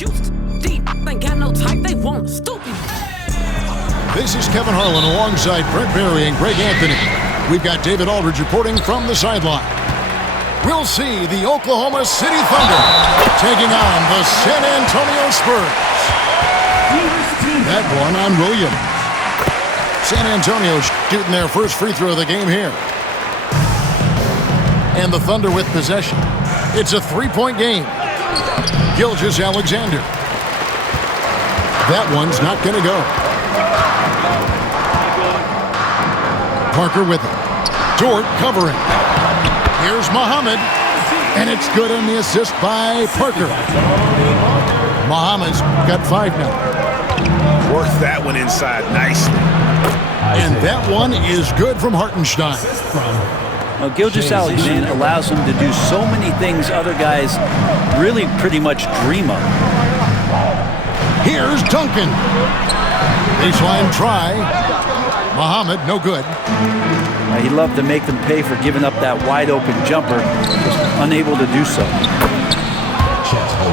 Deep, ain't got no type, they want stupid. This is Kevin Harlan alongside Brent Barry and Greg Anthony. We've got David Aldridge reporting from the sideline. We'll see the Oklahoma City Thunder taking on the San Antonio Spurs. That one on Williams. San Antonio shooting their first free throw of the game here. And the Thunder with possession. It's a three-point game. Gilgeous-Alexander. That one's not going to go. Parker with it. Dort covering. Here's Muhammad. And it's good on the assist by Parker. Muhammad's got 5 now. Worked that one inside nicely. And that one is good from Hartenstein. Well, Gilgeous-Alexander allows him to do so many things other guys really pretty much dream of. Here's Duncan. Baseline try. Muhammad, no good. He loved to make them pay for giving up that wide-open jumper, just unable to do so.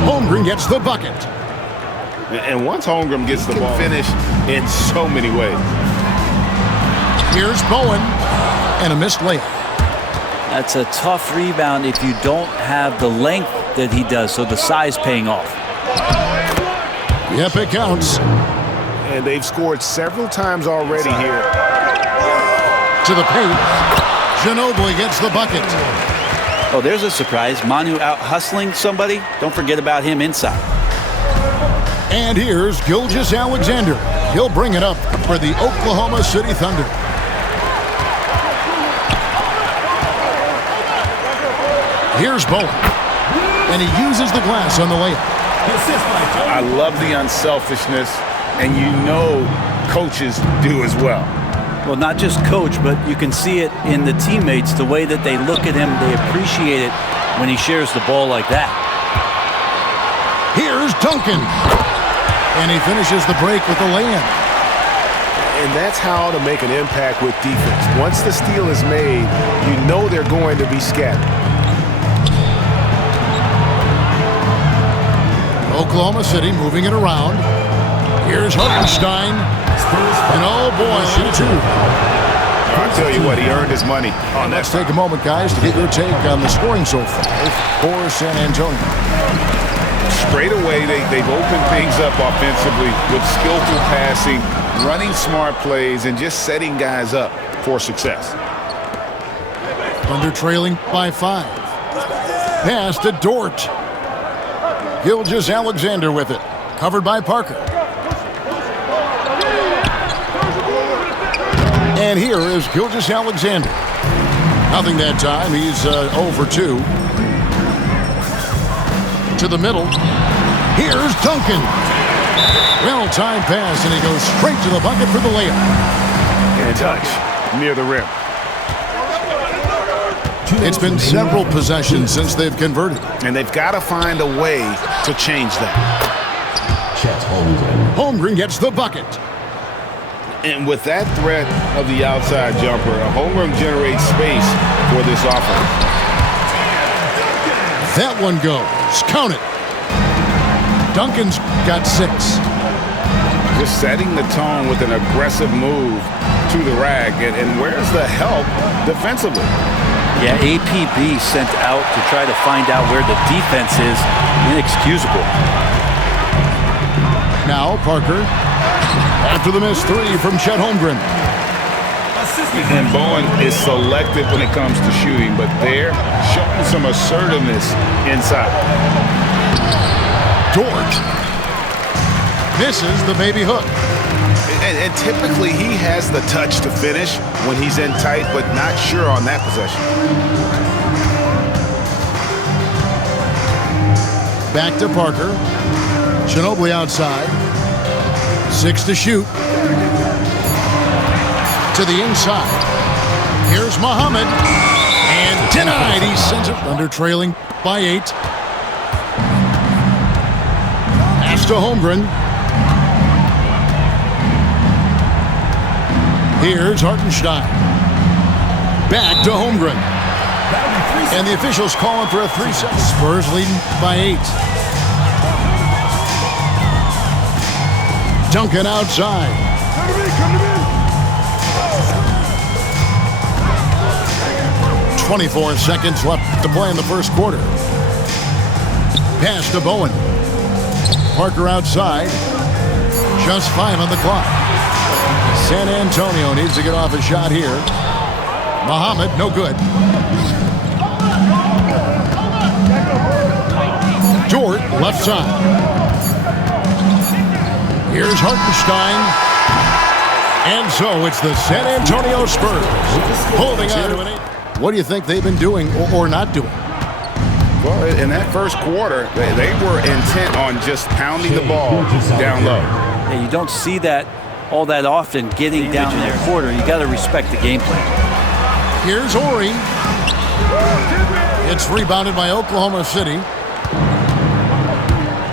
Holmgren gets the bucket. And once Holmgren gets the ball, finish in so many ways. Here's Bowen, and a missed layup. That's a tough rebound if you don't have the length that he does, so the size paying off. Yep, it counts. And they've scored several times already here. To the paint. Ginobili gets the bucket. Oh, there's a surprise. Manu out hustling somebody. Don't forget about him inside. And here's Gilgeous-Alexander. He'll bring it up for the Oklahoma City Thunder. Here's Bowen. And he uses the glass on the layup. I love the unselfishness, and you know coaches do as well. Well, not just coach, but you can see it in the teammates, the way that they look at him. They appreciate it when he shares the ball like that. Here's Duncan. And he finishes the break with a lay-in. And that's how to make an impact with defense. Once the steal is made, you know they're going to be scattered. Oklahoma City moving it around. Here's Hartenstein. And oh boy, she too. I'll tell you what, he earned his money on that. Let's take a moment, guys, to get your take on the scoring so far for San Antonio. Straight away, they've opened things up offensively with skillful passing, running smart plays, and just setting guys up for success. Thunder trailing by 5. Pass to Dort. Gilgeous-Alexander with it. Covered by Parker. And here is Gilgeous-Alexander. Nothing that time. He's 0 for 2. To the middle. Here's Duncan. Well-timed pass, and he goes straight to the bucket for the layup. And touch near the rim. It's been several possessions since they've converted. And they've got to find a way to change that. Holmgren gets the bucket. And with that threat of the outside jumper, Holmgren generates space for this offense. That one goes. Count it. Duncan's got 6. Just setting the tone with an aggressive move to the rack. And where's the help defensively? Yeah, APB sent out to try to find out where the defense is. Inexcusable. Now Parker. After the missed 3 from Chet Holmgren. And Bowen is selective when it comes to shooting, but they're showing some assertiveness inside. Dort misses the baby hook. And typically he has the touch to finish when he's in tight, but not sure on that possession. Back to Parker. Ginobili outside. 6 to shoot. To the inside. Here's Muhammad. And denied. He sends it under trailing by 8. Pass to Holmgren. Here's Hartenstein. Back to Holmgren. And the officials calling for a 3-set. Spurs leading by 8. Duncan outside. 24 seconds left to play in the first quarter. Pass to Bowen. Parker outside. Just 5 on the clock. San Antonio needs to get off a shot here. Muhammad, no good. Dort, left side. Here's Hartenstein. And so it's the San Antonio Spurs holding on to an 8. What do you think they've been doing or not doing? Well, in that first quarter, they were intent on just pounding the ball down low. Yeah, you don't see that all that often getting down in the quarter. You got to respect the game plan. Here's Ori. It's rebounded by Oklahoma City.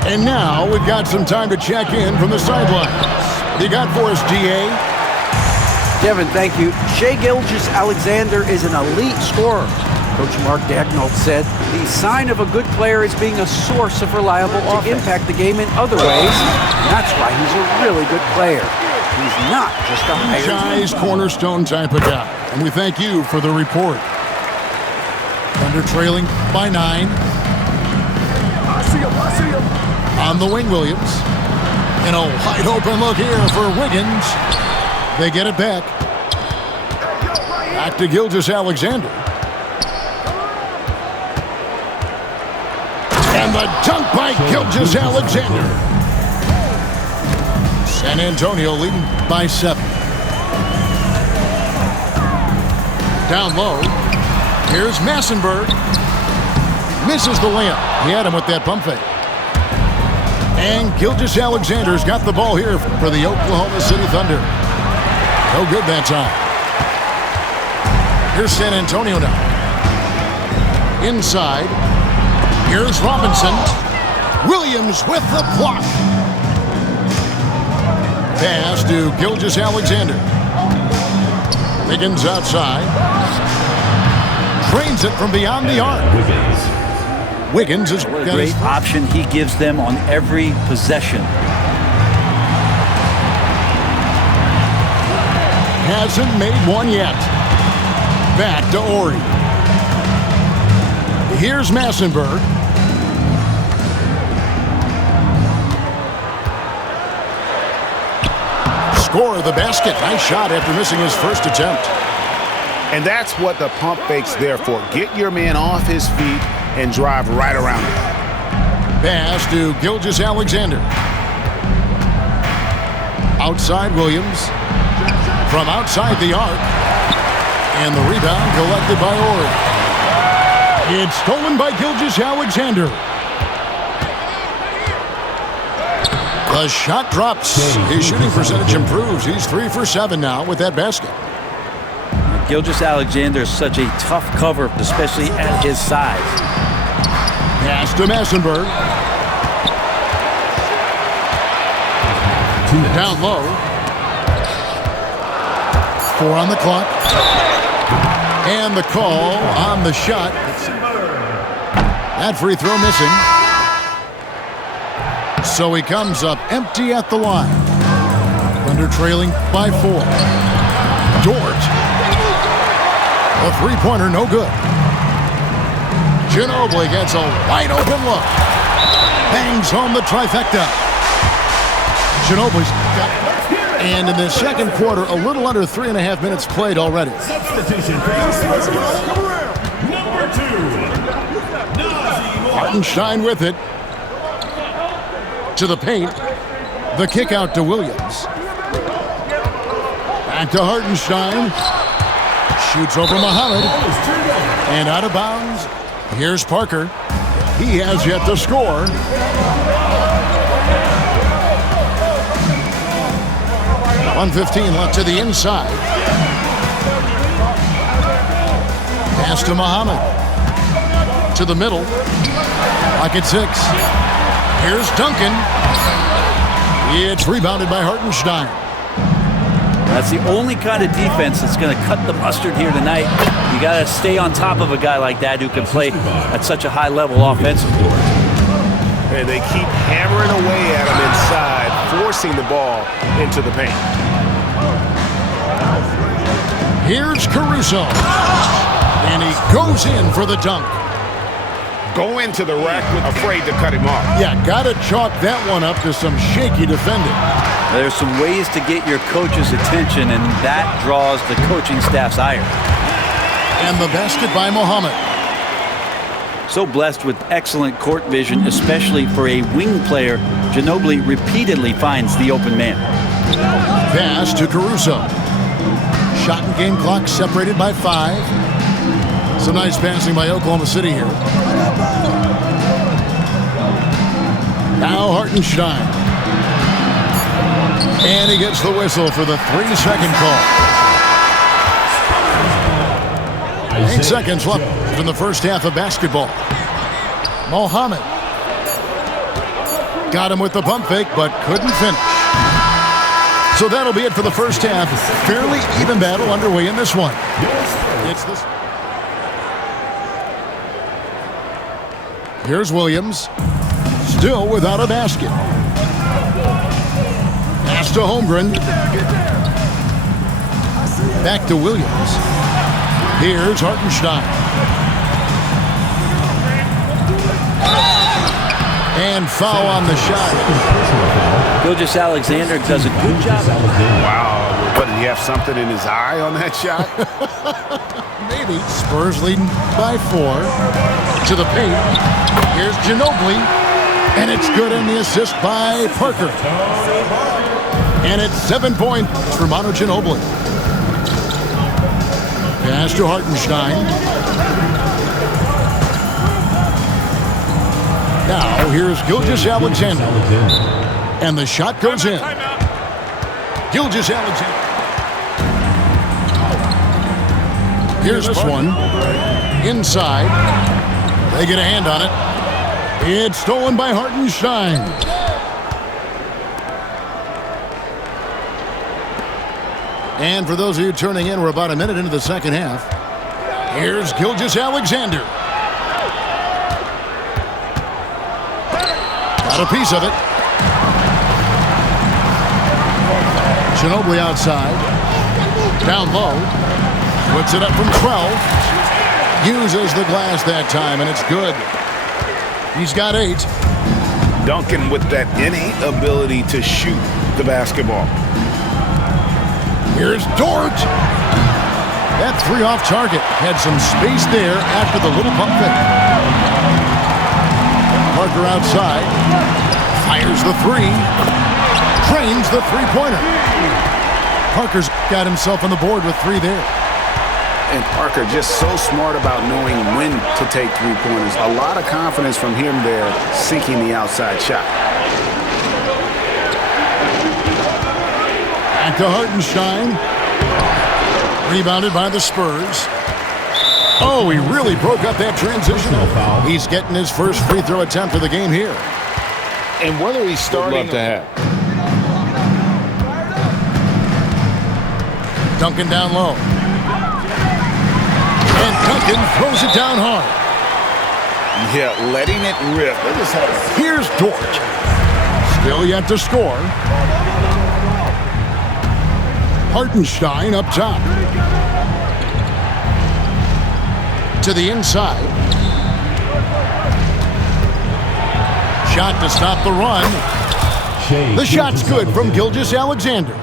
And now we've got some time to check in from the sidelines. You got for us, DA? Kevin, thank you. Shai Gilgeous-Alexander is an elite scorer. Coach Mark Daigneault said the sign of a good player is being a source of reliable offense to impact the game in other ways. And that's why he's a really good player. He's not just a hired Shai's cornerstone type of guy. And we thank you for the report. Thunder trailing by 9. On the wing, Williams. And a wide open look here for Wiggins. They get it back. Back to Gilgeous-Alexander. And the dunk by Gilgeous-Alexander. San Antonio leading by 7. Down low. Here's Massenberg. Misses the layup. He had him with that pump fake. And Gilgeous-Alexander's got the ball here for the Oklahoma City Thunder. No good that time. Here's San Antonio now. Inside. Here's Robinson. Williams with the block. Pass to Gilgeous-Alexander. Wiggins outside. Drains it from beyond the arc. Wiggins is what a great option he gives them on every possession. Hasn't made one yet. Back to Ori. Here's Massenberg. Score the basket. Nice shot after missing his first attempt. And that's what the pump fake's there for. Get your man off his feet and drive right around him. Pass to Gilgeous-Alexander. Outside Williams. From outside the arc. And the rebound collected by Ori. It's stolen by Gilgeous-Alexander. The shot drops. His shooting percentage improves. He's 3 for 7 now with that basket. Gilgeous-Alexander is such a tough cover, especially at his size. Pass to Massenberg. Down low. 4 on the clock. And the call on the shot. That free throw missing. So he comes up empty at the line. Thunder trailing by 4. Dort. A three-pointer, no good. Ginobili gets a wide open look. Bangs home the trifecta. Ginobili's got it. And in the second quarter, a little under 3.5 minutes played already. Substitution for the Spurs. Number 2. Hartenstein with it. To the paint. The kick out to Williams. Back to Hartenstein. Shoots over Muhammad. And out of bounds. Here's Parker. He has yet to score. .115 left to the inside. Pass to Muhammad. To the middle. Pocket 6. Here's Duncan. It's rebounded by Hartenstein. That's the only kind of defense that's going to cut the mustard here tonight. You got to stay on top of a guy like that who can play at such a high level offensively. And they keep hammering away at him inside, forcing the ball into the paint. Here's Caruso. And he goes in for the dunk. Go into the rack with afraid to cut him off. Yeah, got to chalk that one up to some shaky defending. There's some ways to get your coach's attention, and that draws the coaching staff's ire. And the basket by Muhammad. So blessed with excellent court vision, especially for a wing player. Ginobili repeatedly finds the open man. Pass to Caruso. Shot and game clock separated by 5. Some nice passing by Oklahoma City here. Now Hartenstein. And he gets the whistle for the 3-second call. 8 seconds left in the first half of basketball. Mohammed. Got him with the pump fake, but couldn't finish. So that'll be it for the first half. Fairly even battle underway in this one. It's this. Here's Williams. Still without a basket. Pass to Holmgren. Back to Williams. Here's Hartenstein. And foul on the shot. Gilgeous-Alexander does a good job. Wow. But did he have something in his eye on that shot? Maybe. Spurs leading by 4. To the paint. Here's Ginobili. And it's good in the assist by Parker. And it's 7 points for Manu Ginobili. Pass to Hartenstein. Now here's Gilgeous-Alexander. And the shot goes in. Gilgeous-Alexander. Here's this one. Inside. They get a hand on it. It's stolen by Hartenstein. And for those of you turning in, we're about a minute into the second half. Here's Gilgeous-Alexander. Got a piece of it. Ginobili outside. Down low. Puts it up from 12. Uses the glass that time, and it's good. He's got 8. Duncan with that innate ability to shoot the basketball. Here's Dort. That 3 off target. Had some space there after the little pump fake. Parker outside. Fires the 3. Trains the three-pointer. Parker's got himself on the board with 3 there. And Parker just so smart about knowing when to take three-pointers. A lot of confidence from him there, sinking the outside shot. Back to Hartenstein. Rebounded by the Spurs. Oh, he really broke up that transition. He's getting his first free throw attempt of the game here. And whether he's starting to have. Duncan down low. And Duncan throws it down hard. Yeah, letting it rip. Here's Dort. Still yet to score. Hartenstein up top. To the inside. Shot to stop the run. The shot's good from Gilgeous-Alexander.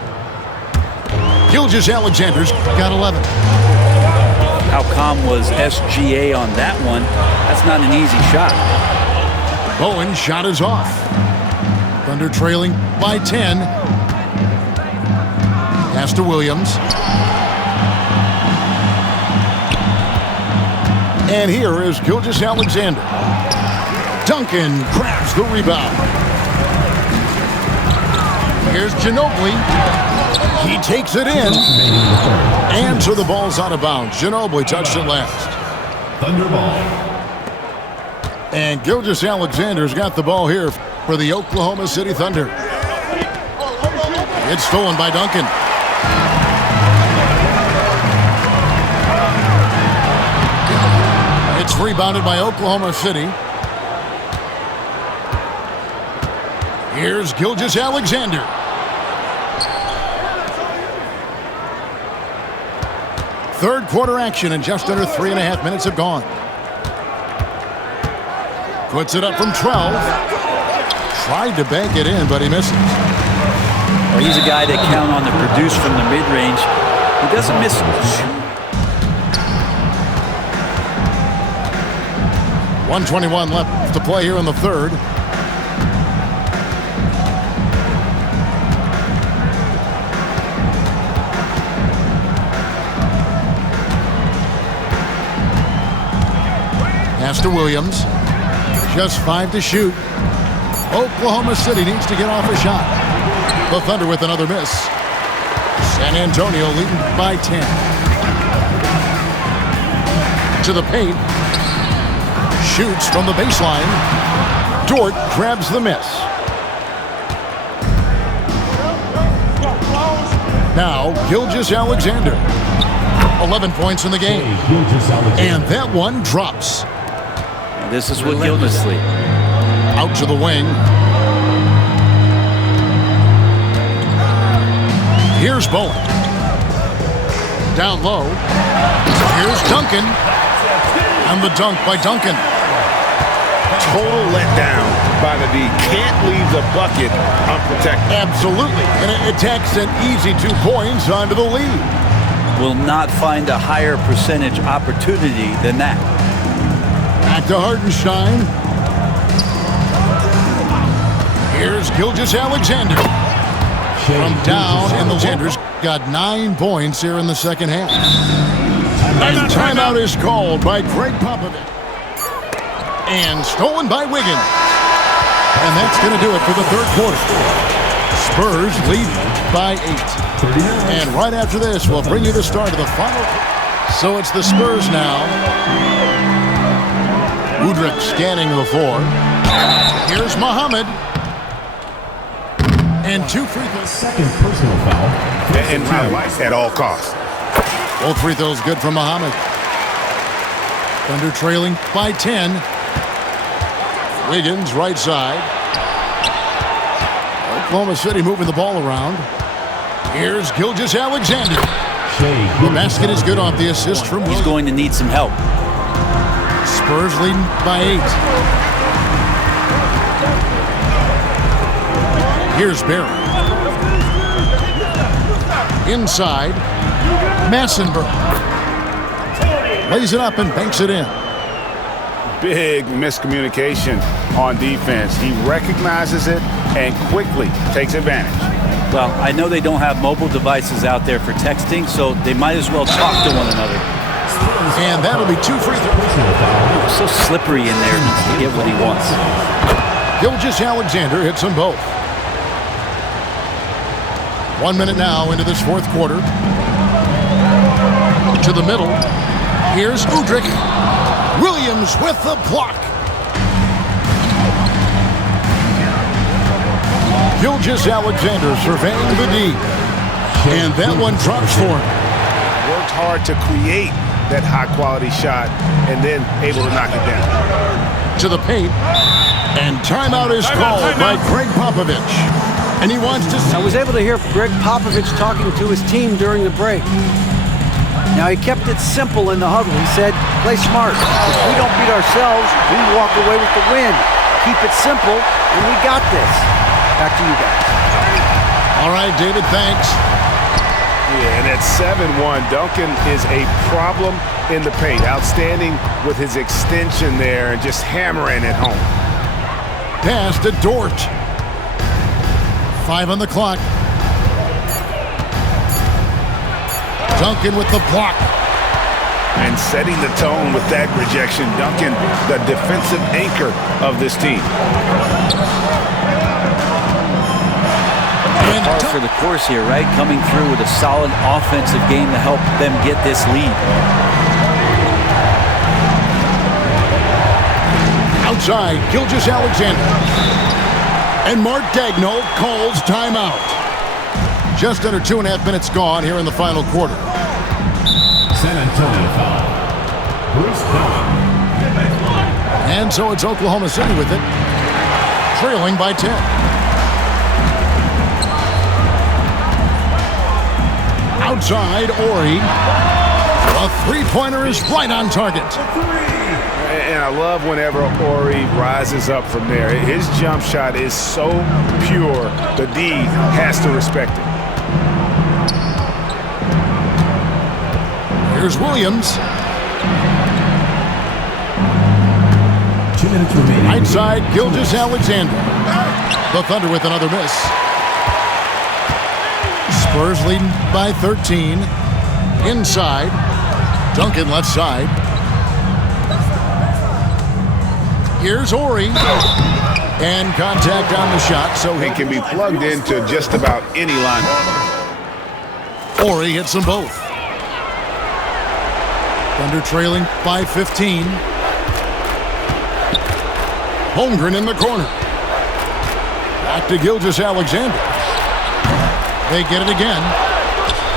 Gilgeous-Alexander's got 11. How calm was SGA on that one? That's not an easy shot. Bowen's shot is off. Thunder trailing by 10. Pass to Williams. And here is Gilgeous-Alexander. Duncan grabs the rebound. Here's Ginobili. He takes it in. And so the ball's out of bounds. Ginobili touched it last. Thunder ball. And Gilgeous-Alexander's got the ball here for the Oklahoma City Thunder. It's stolen by Duncan. It's rebounded by Oklahoma City. Here's Gilgeous-Alexander. Third quarter action, and just under 3.5 minutes have gone. Puts it up from 12. Tried to bank it in, but he misses. Well, he's a guy that count on to produce from the mid-range. He doesn't miss. 1:21 left to play here in the third. Pass to Williams. Just 5 to shoot. Oklahoma City needs to get off a shot. The Thunder with another miss. San Antonio leading by 10. To the paint. Shoots from the baseline. Dort grabs the miss. Now, Gilgeous-Alexander. 11 points in the game. And that one drops. This is what Gilgeous lead. Out to the wing. Here's Bowen. Down low. Here's Duncan. And the dunk by Duncan. Total letdown by the D. Can't leave the bucket unprotected. Absolutely. And it attacks an easy 2 points onto the lead. Will not find a higher percentage opportunity than that. Back to Hartenstein. Here's Gilgeous-Alexander. From down in the Sanders got 9 points here in the second half. And timeout is called by Greg Popovich. And stolen by Wiggins. And that's going to do it for the third quarter. Spurs lead by 8. And right after this, we'll bring you the start of the final. So it's the Spurs now. Udrih scanning the floor. Here's Muhammad. And 2 free throws. Second personal foul. And highlights at all costs. Both free throws good from Muhammad. Thunder trailing by 10. Wiggins right side. Oklahoma City moving the ball around. Here's Gilgeous-Alexander. The basket is good off the assist from Williams. He's going to need some help. Spurs leading by 8. Here's Barry. Inside. Massenberg. Lays it up and banks it in. Big miscommunication on defense. He recognizes it and quickly takes advantage. Well, I know they don't have mobile devices out there for texting, so they might as well talk to one another. And that'll be 2 free throws. So slippery in there to get what he wants. Gilgeous-Alexander hits them both. 1 minute now into this fourth quarter. To the middle. Here's Udrih. Williams with the block. Gilgeous-Alexander surveying the D. And that one drops for him. Worked hard to create that high-quality shot and then able to knock it down. To the paint. And timeout is called by Greg Popovich. And he wants to... I was able to hear Greg Popovich talking to his team during the break. Now, he kept it simple in the huddle. He said, play smart. If we don't beat ourselves, we walk away with the win. Keep it simple, and we got this. Back to you guys. All right, David, thanks. Yeah, and at 7-1, Duncan is a problem in the paint. Outstanding with his extension there and just hammering it home. Pass to Dort. 5 on the clock. Duncan with the block. And setting the tone with that rejection. Duncan, the defensive anchor of this team. Par for the course here, right? Coming through with a solid offensive game to help them get this lead. Outside, Gilgeous-Alexander. And Mark Daigneault calls timeout. Just under 2.5 minutes gone here in the final quarter. San Antonio foul. Bruce Bowen. And so it's Oklahoma City with it. Trailing by 10. Outside, Ori. A three-pointer is right on target. And I love whenever Ori rises up from there. His jump shot is so pure, the D has to respect it. Here's Williams. 2 minutes remaining. Right side, Gilgeous-Alexander. The Thunder with another miss. Spurs leading by 13. Inside. Duncan left side. Here's Ori. And contact on the shot, so He can be plugged into just about any line. Ori hits them both. Thunder trailing by 15. Holmgren in the corner. Back to Gilgeous-Alexander. They get it again.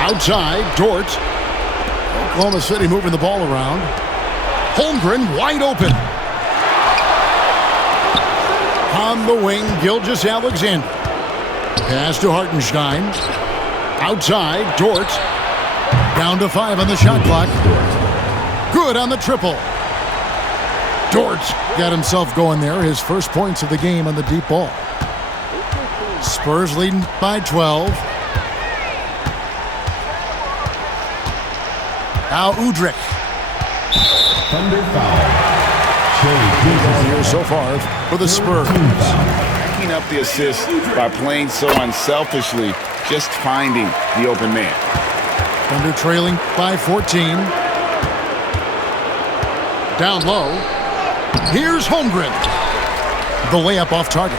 Outside, Dort. Oklahoma City moving the ball around. Holmgren wide open. On the wing, Gilgeous-Alexander. Pass to Hartenstein. Outside, Dort. Down to 5 on the shot clock. Good on the triple. Dort got himself going there. His first points of the game on the deep ball. Spurs leading by 12. Now Udrih. Thunder foul. Here so far for the Spurs. Backing up the assist by playing so unselfishly, just finding the open man. Thunder trailing by 14. Down low. Here's Holmgren. The layup off target.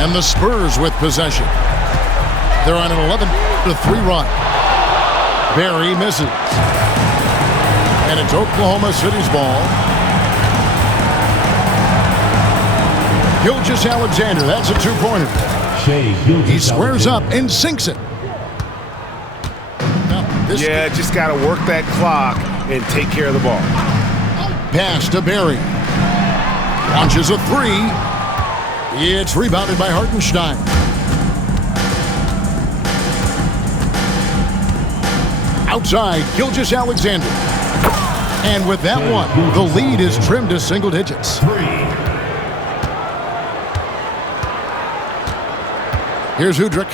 And the Spurs with possession. They're on an 11-3 run. Barry misses. And it's Oklahoma City's ball. Gilgeous-Alexander, that's a two-pointer. He squares up and sinks it. Yeah, just got to work that clock and take care of the ball. Pass to Barry. Launches a three. It's rebounded by Hartenstein. Outside, Gilgeous-Alexander. And with that one, the lead is trimmed to single digits. Here's Udrih.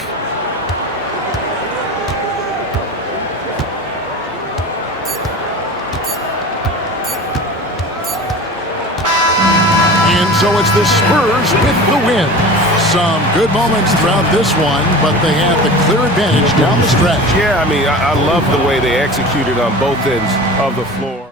And so it's the Spurs with the win. Some good moments throughout this one, but they have the clear advantage down the stretch. Yeah, I mean, I love the way they executed on both ends of the floor.